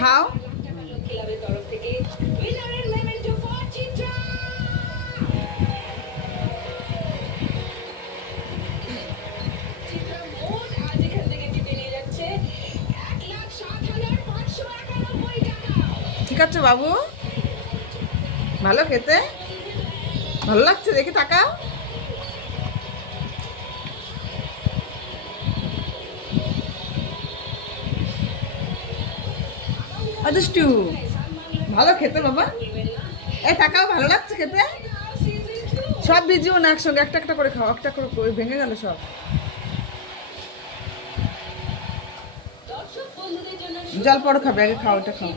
খাও। ঠিক আছে বাবু, ভালো খেতে, ভালো লাগছে দেখি, তাকাও। দুষ্টু, ভালো খেতে বাবা। এই তাকাও, ভালো লাগছে খেতে। সব ভিজিও না একসঙ্গে, একটা একটা করে খাও, একটা করে ভেঙে গেল সব। জল পরে খাবে, আগে খাও, এটা খাও।